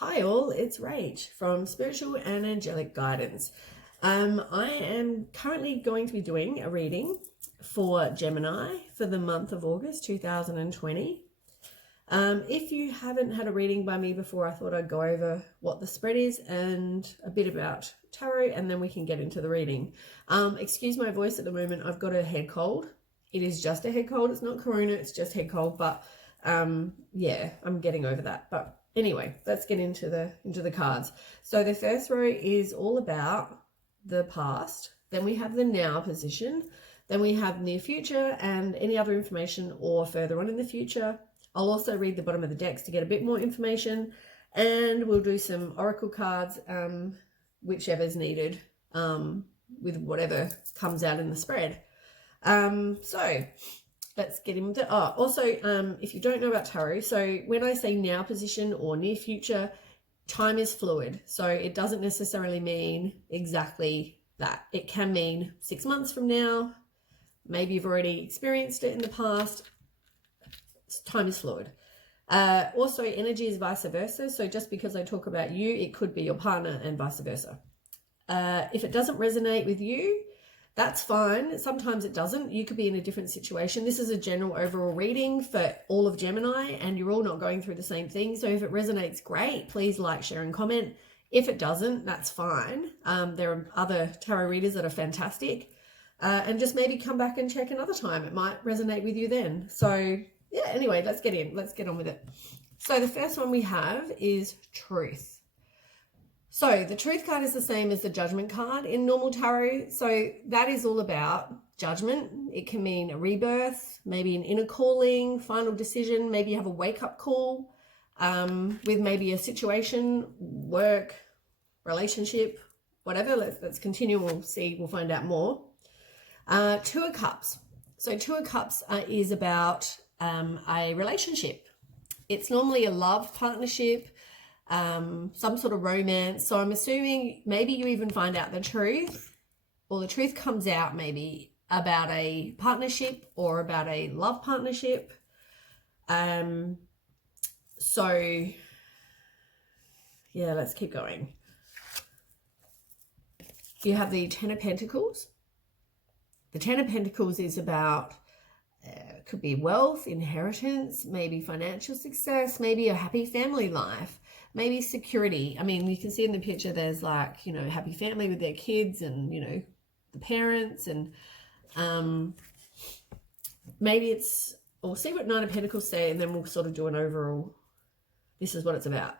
Hi all, it's Rach from Spiritual and Angelic Guidance. I am currently going to be doing a reading for Gemini for the month of August 2020. If you haven't had a reading by me before, I thought I'd go over what the spread is and a bit about tarot, and then we can get into the reading. Excuse my voice at the moment, I've got a head cold. It is just a head cold, it's not corona, it's just head cold, but yeah, I'm getting over that. But anyway, let's get into the cards. So the first row is all about the past. Then we have the now position. Then we have near future and any other information or further on in the future. I'll also read the bottom of the decks to get a bit more information, and we'll do some oracle cards, whichever's needed, with whatever comes out in the spread. So let's get into also, if you don't know about tarot, so when I say now position or near future, time is fluid. So it doesn't necessarily mean exactly that. It can mean 6 months from now. Maybe you've already experienced it in the past. Time is fluid. Also, energy is vice versa. So just because I talk about you, it could be your partner and vice versa. If it doesn't resonate with you, that's fine. Sometimes it doesn't. You could be in a different situation. This is a general overall reading for all of Gemini, and you're all not going through the same thing. So if it resonates, great. Please like, share, and comment. If it doesn't, that's fine. There are other tarot readers that are fantastic. And just maybe come back and check another time. It might resonate with you then. So yeah, anyway, let's get in. Let's get on with it. So the first one we have is truth. So the truth card is the same as the judgment card in normal tarot. So that is all about judgment. It can mean a rebirth, maybe an inner calling, final decision. Maybe you have a wake-up call with maybe a situation, work, relationship, whatever. Let's continue. We'll find out more. Two of Cups. So Two of Cups is about a relationship. It's normally a love partnership, some sort of romance. So I'm assuming maybe you even find out the truth, or the truth comes out maybe about a partnership or about a love partnership. So yeah, let's keep going. You have the Ten of Pentacles. The Ten of Pentacles is about could be wealth, inheritance, maybe financial success, maybe a happy family life, maybe security. I mean, you can see in the picture there's like, you know, happy family with their kids and, you know, the parents, and maybe it's, we'll see what Nine of Pentacles say, and then we'll sort of do an overall, this is what it's about.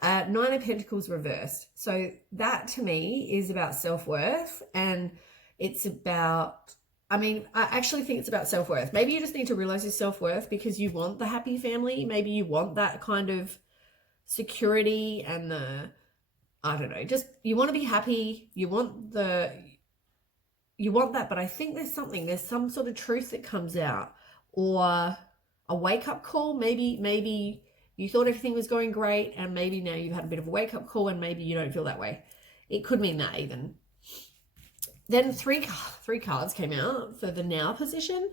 Nine of Pentacles reversed. So that to me is about self-worth, and it's about, I mean, I actually think it's about self-worth. Maybe you just need to realize your self-worth because you want the happy family. Maybe you want that kind of security and the, I don't know, just you want to be happy. You want that, but I think there's some sort of truth that comes out, or a wake-up call. Maybe you thought everything was going great, and maybe now you've had a bit of a wake-up call, and maybe you don't feel that way. It could mean that even. Then three cards came out for the now position.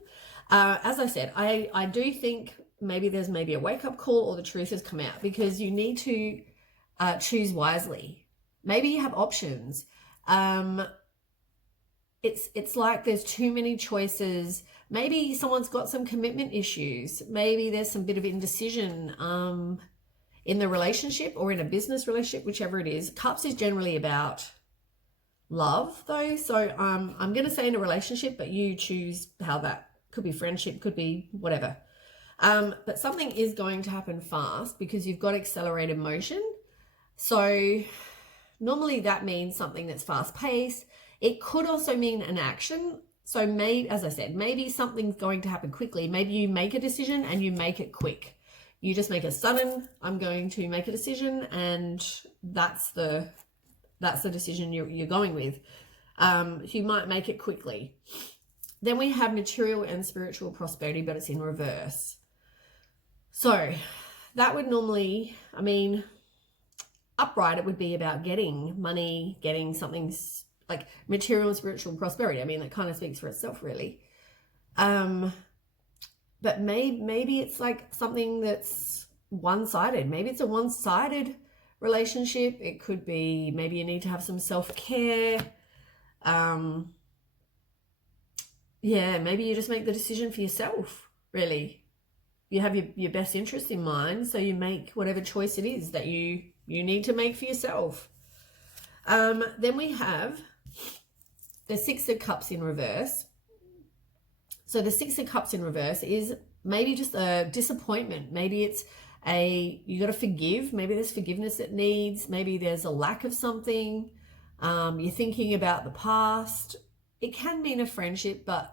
As I said, I do think there's a wake-up call, or the truth has come out, because you need to choose wisely. Maybe you have options. It's like there's too many choices. Maybe someone's got some commitment issues. Maybe there's some bit of indecision in the relationship or in a business relationship, whichever it is. Cups is generally about love though, so I'm going to say in a relationship, but you choose how that could be. Friendship, could be whatever, but something is going to happen fast because you've got accelerated motion. So normally that means something that's fast paced. It could also mean an action. So maybe, as I said, maybe something's going to happen quickly. Maybe you make a decision and you make it quick. You just make a sudden, I'm going to make a decision, and that's the decision you're going with. You might make it quickly. Then we have material and spiritual prosperity, but it's in reverse. So that would normally, I mean, upright, it would be about getting money, getting something like material and spiritual prosperity. I mean, that kind of speaks for itself, really. But maybe it's like something that's one-sided. Maybe it's a one-sided relationship. It could be maybe you need to have some self-care. Yeah, maybe you just make the decision for yourself, really. You have your best interest in mind, so you make whatever choice it is that you need to make for yourself. Then we have the Six of Cups in reverse. So the Six of Cups in reverse is maybe just a disappointment. Maybe it's you got to forgive. Maybe there's forgiveness that needs. Maybe there's a lack of something. You're thinking about the past. It can mean a friendship, but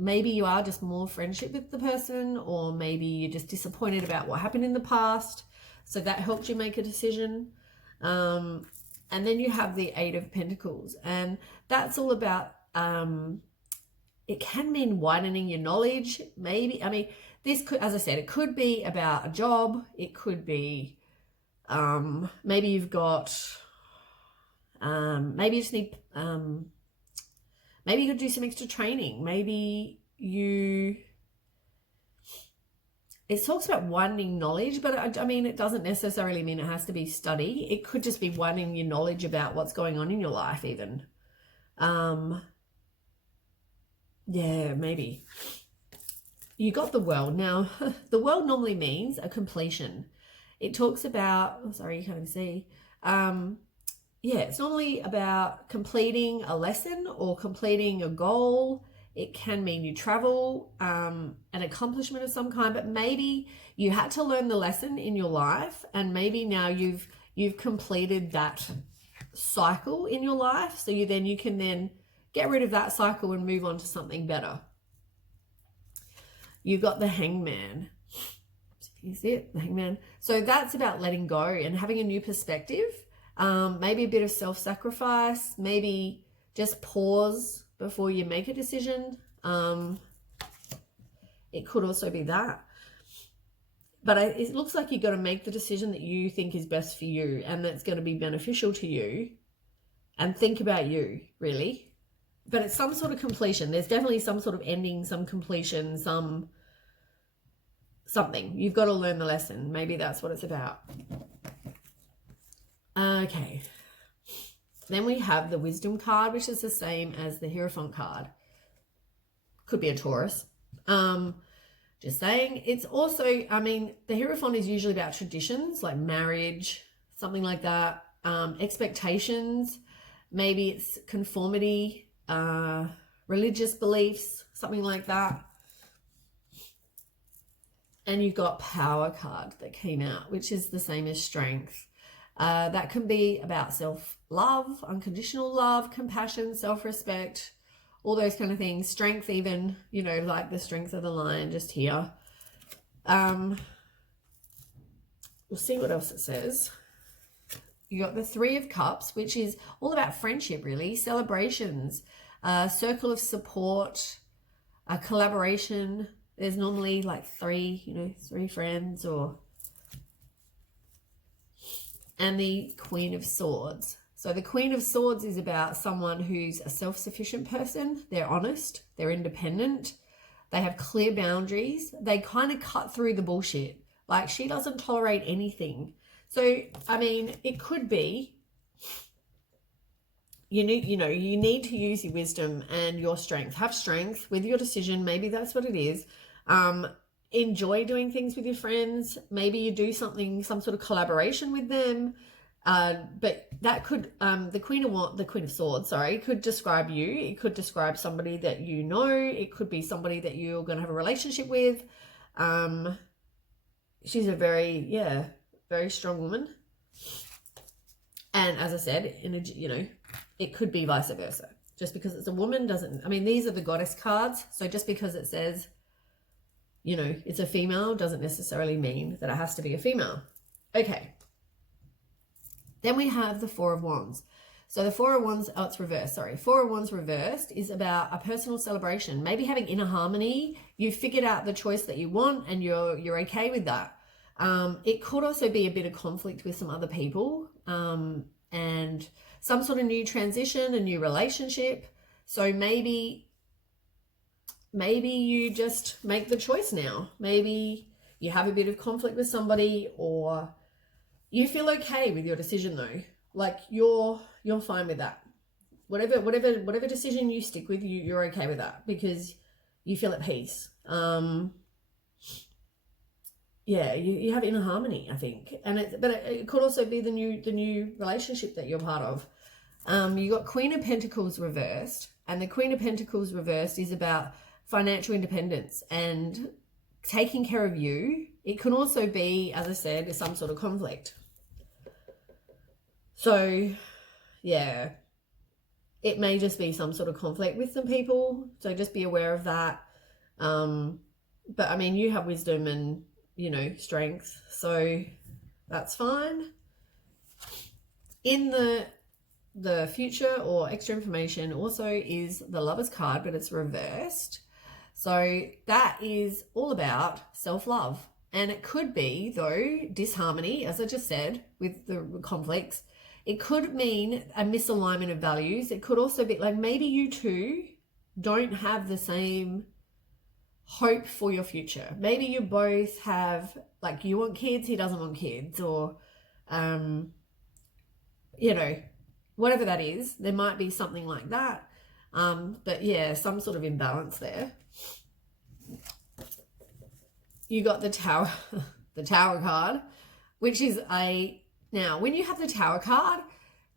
maybe you are just more friendship with the person, or maybe you're just disappointed about what happened in the past. So that helped you make a decision. And then you have the Eight of Pentacles, and that's all about, it can mean widening your knowledge. Maybe, I mean, this could, as I said, it could be about a job. It could be, maybe you've got, maybe you just need, maybe you could do some extra training. Maybe it talks about widening knowledge, but I mean, it doesn't necessarily mean it has to be study. It could just be widening your knowledge about what's going on in your life even. Yeah, maybe. You got the World. Now, the World normally means a completion. It talks about, oh, sorry, you can't even see. Yeah, it's normally about completing a lesson or completing a goal. It can mean you travel, an accomplishment of some kind, but maybe you had to learn the lesson in your life, and maybe now you've completed that cycle in your life, so you can then get rid of that cycle and move on to something better. You've got the Hangman. You see it? The Hangman. So that's about letting go and having a new perspective. Maybe a bit of self-sacrifice, maybe just pause before you make a decision. It could also be that. But it looks like you've got to make the decision that you think is best for you and that's going to be beneficial to you, and think about you, really. But it's some sort of completion. There's definitely some sort of ending, some completion, something. You've got to learn the lesson. Maybe that's what it's about. Okay. Then we have the Wisdom card, which is the same as the Hierophant card. Could be a Taurus. Just saying. It's also, I mean, the Hierophant is usually about traditions, like marriage, something like that. Expectations. Maybe it's conformity, religious beliefs, something like that. And you've got Power card that came out, which is the same as Strength. That can be about self-love, unconditional love, compassion, self-respect, all those kind of things. Strength even, you know, like the strength of the lion just here. We'll see what else it says. You got the Three of Cups, which is all about friendship, really. Celebrations, circle of support, collaboration. There's normally like three friends or... And the Queen of Swords. So the Queen of Swords is about someone who's a self-sufficient person. They're honest. They're independent. They have clear boundaries. They kind of cut through the bullshit. Like, she doesn't tolerate anything. So, I mean, it could be you need to use your wisdom and your strength. Have strength with your decision. Maybe that's what it is. Enjoy doing things with your friends. Maybe you do some sort of collaboration with them. But that could, the Queen of Swords, could describe you. It could describe somebody that you know. It could be somebody that you're going to have a relationship with. She's a very strong woman. And as I said, it could be vice versa. Just because it's a woman doesn't, I mean, these are the Goddess cards. So just because it says, it's a female doesn't necessarily mean that it has to be a female. Okay. Then we have the Four of Wands. So the Four of Wands, it's reversed, sorry. Four of Wands reversed is about a personal celebration. Maybe having inner harmony. You've figured out the choice that you want and you're okay with that. It could also be a bit of conflict with some other people, and some sort of new transition, a new relationship. So maybe you just make the choice now. Maybe you have a bit of conflict with somebody, or You feel okay with your decision though. Like you're fine with that. Whatever decision you stick with, you're okay with that because you feel at peace. Yeah, you have inner harmony, I think, and it could also be the new relationship that you're part of. You got Queen of Pentacles reversed, and the Queen of Pentacles reversed is about financial independence and taking care of you. It can also be, as I said, some sort of conflict. So, yeah, it may just be some sort of conflict with some people. So just be aware of that. But I mean, you have wisdom and, you know, strength. So that's fine. In the future or extra information also is the Lover's card, but it's reversed. So that is all about self-love. And it could be, though, disharmony, as I just said, with the conflicts. It could mean a misalignment of values. It could also be like maybe you two don't have the same hope for your future. Maybe you both have, like, you want kids, he doesn't want kids, or, you know, whatever that is. There might be something like that. But yeah, some sort of imbalance there. You got the Tower, the Tower card, which is now, when you have the Tower card,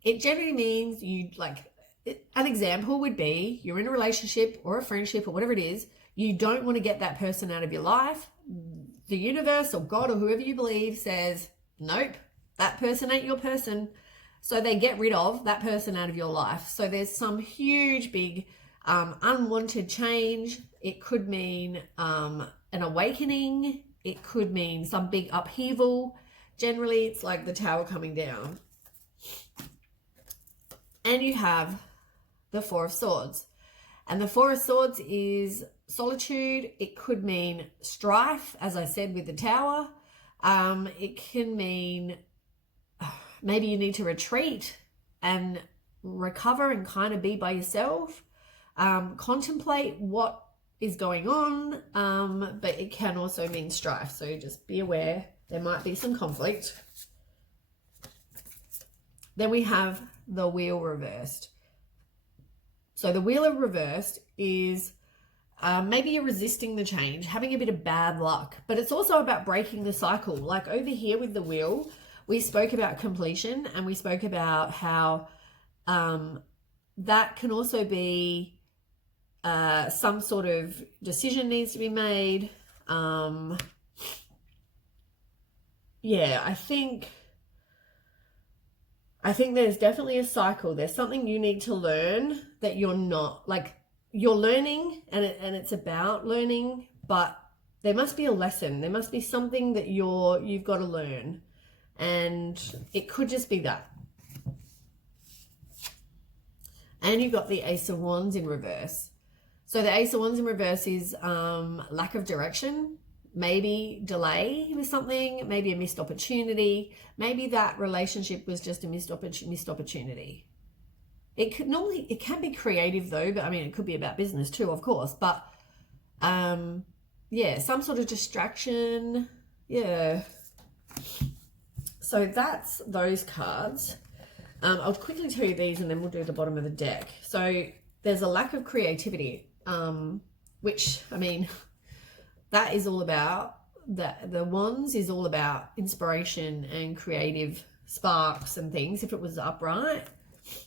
it generally means you, like, an example would be you're in a relationship or a friendship or whatever it is. You don't want to get that person out of your life. The universe or God or whoever you believe says, nope, that person ain't your person. So they get rid of that person out of your life. So there's some huge, big, unwanted change. It could mean an awakening. It could mean some big upheaval. Generally, it's like the Tower coming down. And you have the Four of Swords. And the Four of Swords is solitude. It could mean strife, as I said, with the Tower. It can mean maybe you need to retreat and recover and kind of be by yourself. Contemplate what is going on. But it can also mean strife. So just be aware. There might be some conflict. Then we have the Wheel reversed. So the Wheel of reversed is maybe you're resisting the change, having a bit of bad luck, but it's also about breaking the cycle. Like over here with the Wheel, we spoke about completion, and we spoke about how that can also be some sort of decision needs to be made. Yeah, I think there's definitely a cycle. There's something you need to learn that you're not, like, you're learning and it's about learning, but there must be a lesson. There must be something that you've got to learn. And it could just be that. And you've got the Ace of Wands in reverse. So the Ace of Wands in reverse is lack of direction. Maybe delay with something, maybe a missed opportunity. Maybe that relationship was just a missed opportunity. It can be creative though, but I mean, it could be about business too, of course. But yeah, some sort of distraction. Yeah. So that's those cards. I'll quickly tell you these and then we'll do the bottom of the deck. So there's a lack of creativity, which, I mean, that is all about, the Wands is all about inspiration and creative sparks and things if it was upright.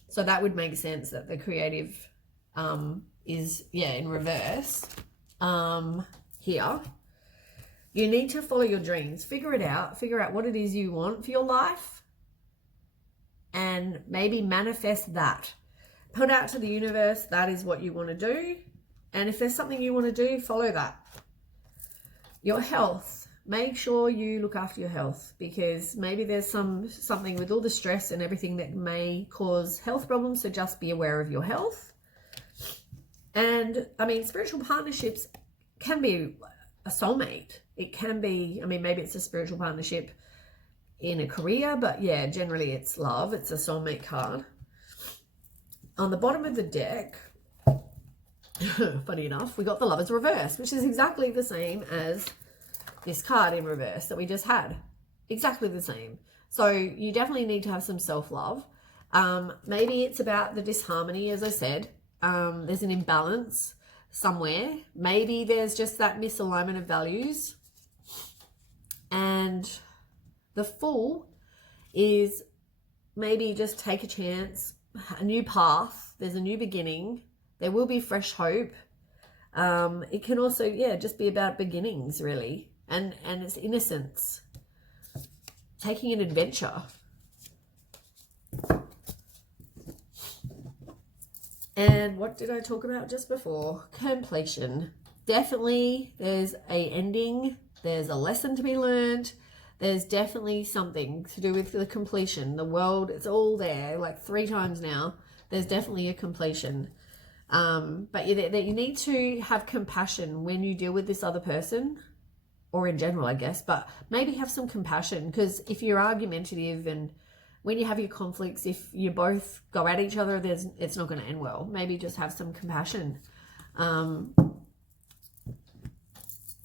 So that would make sense that the creative is, yeah, in reverse here. You need to follow your dreams. Figure it out. Figure out what it is you want for your life and maybe manifest that. Put out to the universe, that is what you want to do. And if there's something you want to do, follow that. Your health. Make sure you look after your health, because maybe there's something with all the stress and everything that may cause health problems. So just be aware of your health. And I mean, spiritual partnerships can be a soulmate. It can be, I mean, maybe it's a spiritual partnership in a career, but yeah, generally it's love. It's a soulmate card. On the bottom of the deck, funny enough, we got the Lovers reverse, which is exactly the same as this card in reverse that we just had. Exactly the same. So you definitely need to have some self-love. Maybe it's about the disharmony, as I said. There's an imbalance somewhere. Maybe there's just that misalignment of values. And the Fool is maybe just take a chance, a new path. There's a new beginning. There will be fresh hope. It can also, just be about beginnings, really. And it's innocence. Taking an adventure. And what did I talk about just before? Completion. Definitely there's a ending. There's a lesson to be learned. There's definitely something to do with the completion. The world, it's all there, like 3 times now. There's definitely a completion. But you need to have compassion when you deal with this other person, or in general, I guess, but maybe have some compassion, because if you're argumentative and when you have your conflicts, if you both go at each other, it's not going to end well. Maybe just have some compassion. Over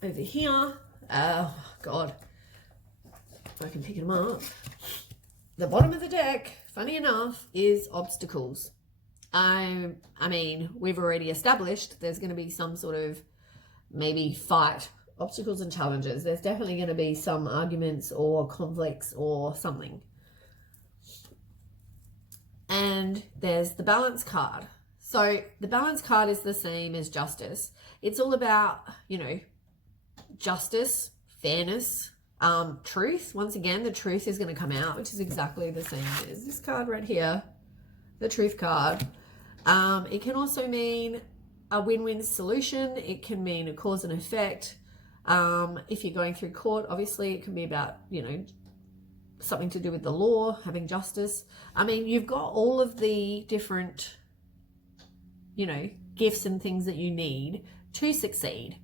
here, oh God, I can pick them up. The bottom of the deck, funny enough, is obstacles. I mean, we've already established there's going to be some sort of maybe fight, obstacles and challenges. There's definitely going to be some arguments or conflicts or something. And there's the balance card. So the balance card is the same as justice. It's all about, justice, fairness, truth. Once again, the truth is going to come out, which is exactly the same as this card right here, the truth card. It can also mean a win-win solution. It can mean a cause and effect. If you're going through court, obviously it can be about, something to do with the law, having justice. I mean, you've got all of the different, gifts and things that you need to succeed.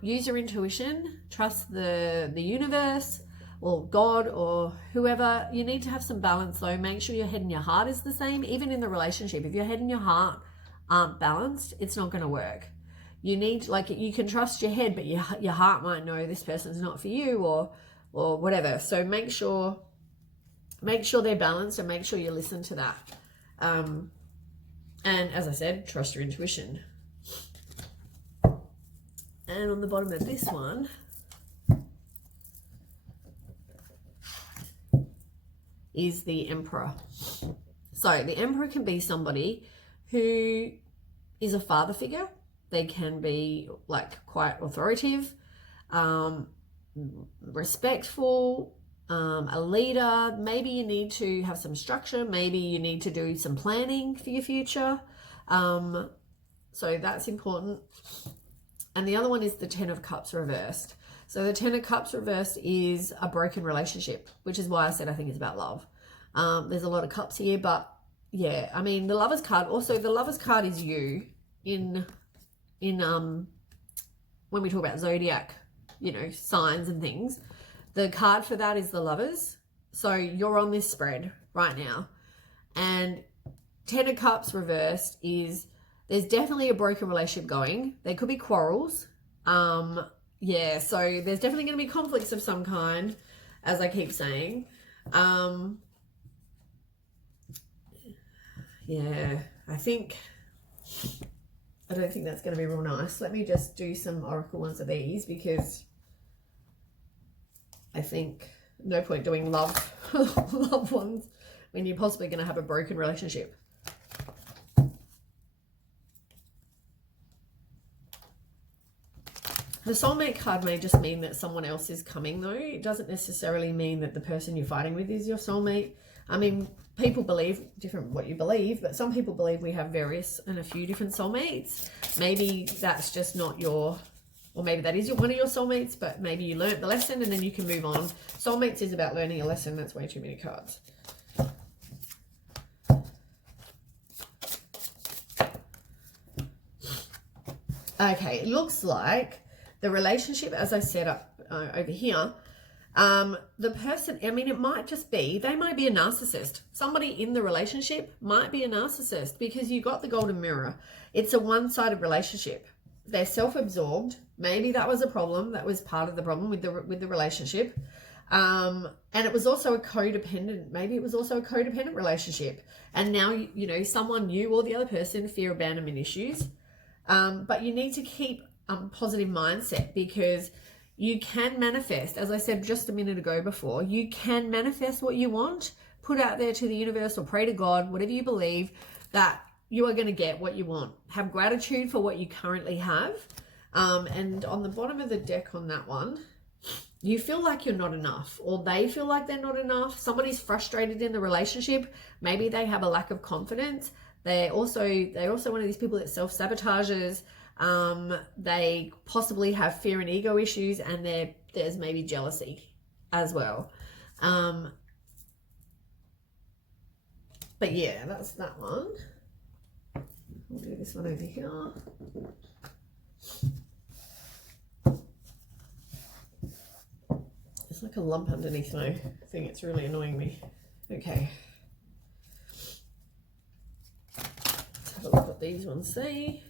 Use your intuition, trust the universe or God or whoever. You need to have some balance though. Make sure your head and your heart is the same. Even in the relationship, if your head and your heart aren't balanced, it's not going to work. You need, you can trust your head, but your heart might know this person's not for you or whatever. So make sure they're balanced and make sure you listen to that. And as I said, trust your intuition. And on the bottom of this one is the Emperor. So the Emperor can be somebody who is a father figure. They can be quite authoritative, respectful, a leader. Maybe you need to have some structure. Maybe you need to do some planning for your future. So that's important. And the other one is the Ten of Cups reversed. So the Ten of Cups reversed is a broken relationship, which is why I said I think it's about love. There's a lot of cups here, but yeah, I mean, the Lover's card, also the Lover's card is you in when we talk about zodiac, signs and things. The card for that is the Lovers. So you're on this spread right now. And Ten of Cups reversed is there's definitely a broken relationship going. There could be quarrels. So there's definitely going to be conflicts of some kind, as I keep saying. I don't think that's going to be real nice. Let me just do some oracle ones of these, because I think no point doing love ones when you're possibly going to have a broken relationship. The soulmate card may just mean that someone else is coming though. It doesn't necessarily mean that the person you're fighting with is your soulmate. I mean, people believe different what you believe, but some people believe we have various and a few different soulmates. Maybe that's just not your, or maybe that is one of your soulmates, but maybe you learnt the lesson and then you can move on. Soulmates is about learning a lesson. That's way too many cards. Okay, it looks like the relationship, as I set up over here, the person, I mean, it might just be, they might be a narcissist. Somebody in the relationship might be a narcissist, because you got the golden mirror. It's a one-sided relationship. They're self-absorbed. Maybe that was a problem. That was part of the problem with the relationship. And it was also a codependent, maybe it was also a codependent relationship. And now, you know, someone, you or the other person, fear abandonment issues. But you need to keep a positive mindset, because you can manifest, as I said just a minute ago before, you can manifest what you want. Put out there to the universe or pray to God, whatever you believe, that you are going to get what you want. Have gratitude for what you currently have. And on the bottom of the deck on that one, you feel like you're not enough, or they feel like they're not enough. Somebody's frustrated in the relationship. Maybe they have a lack of confidence. They're also one of these people that self-sabotages. They possibly have fear and ego issues, and there's maybe jealousy as well. But yeah, that's that one. We'll do this one over here. There's like a lump underneath my thing. It's really annoying me. Okay. Let's have a look what these ones say.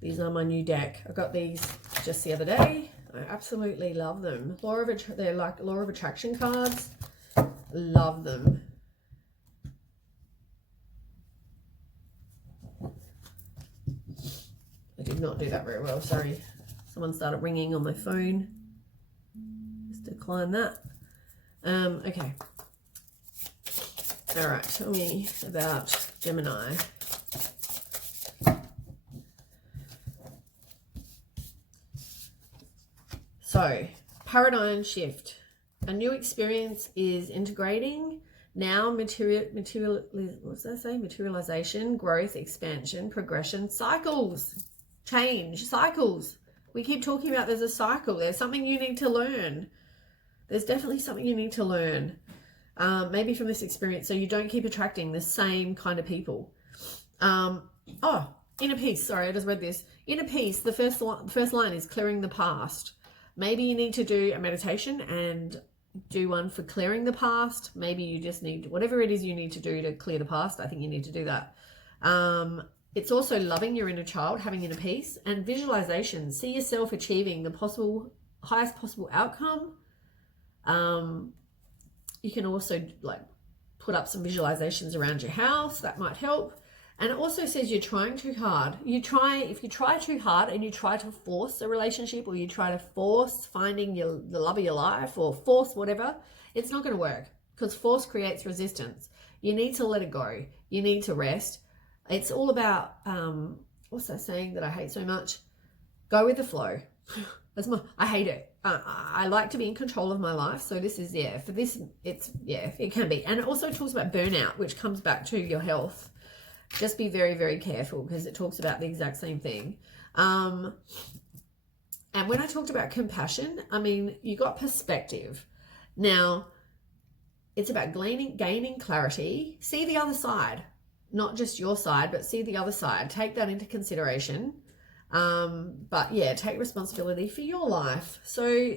These are my new deck. I got these just the other day. I absolutely love them. They're like Law of Attraction cards. Love them. I did not do that very well, sorry. Someone started ringing on my phone. Just decline that. Okay. All right, tell me about Gemini. So, paradigm shift. A new experience is integrating. Now, materialization, growth, expansion, progression, cycles, change, cycles. We keep talking about there's a cycle. There's something you need to learn. There's definitely something you need to learn. Maybe from this experience, so you don't keep attracting the same kind of people. Inner peace. Sorry, I just read this. Inner peace. The first line is clearing the past. Maybe you need to do a meditation and do one for clearing the past. Maybe you just need, whatever it is you need to do to clear the past, I think you need to do that. It's also loving your inner child, having inner peace, and visualization. See yourself achieving the highest possible outcome. You can also like put up some visualizations around your house. That might help. And it also says you're trying too hard. If you try too hard and you try to force a relationship, or you try to force finding the love of your life, or force whatever, it's not going to work, because force creates resistance. You need to let it go. You need to rest. It's all about, what's that saying that I hate so much? Go with the flow. I hate it. I like to be in control of my life. So this is, for this, it can be. And it also talks about burnout, which comes back to your health. Just be very, very careful, because it talks about the exact same thing. And when I talked about compassion, I mean, you got perspective. Now, it's about gaining clarity. See the other side, not just your side, but see the other side. Take that into consideration. But yeah, take responsibility for your life. So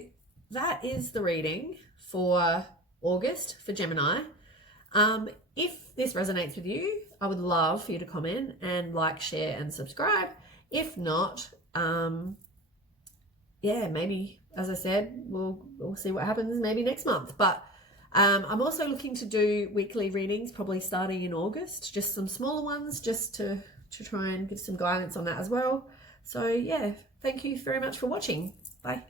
that is the reading for August for Gemini. If this resonates with you, I would love for you to comment and like, share, and subscribe. If not, maybe, as I said, we'll see what happens maybe next month. But I'm also looking to do weekly readings, probably starting in August, just some smaller ones, just to try and give some guidance on that as well. So yeah, thank you very much for watching. Bye.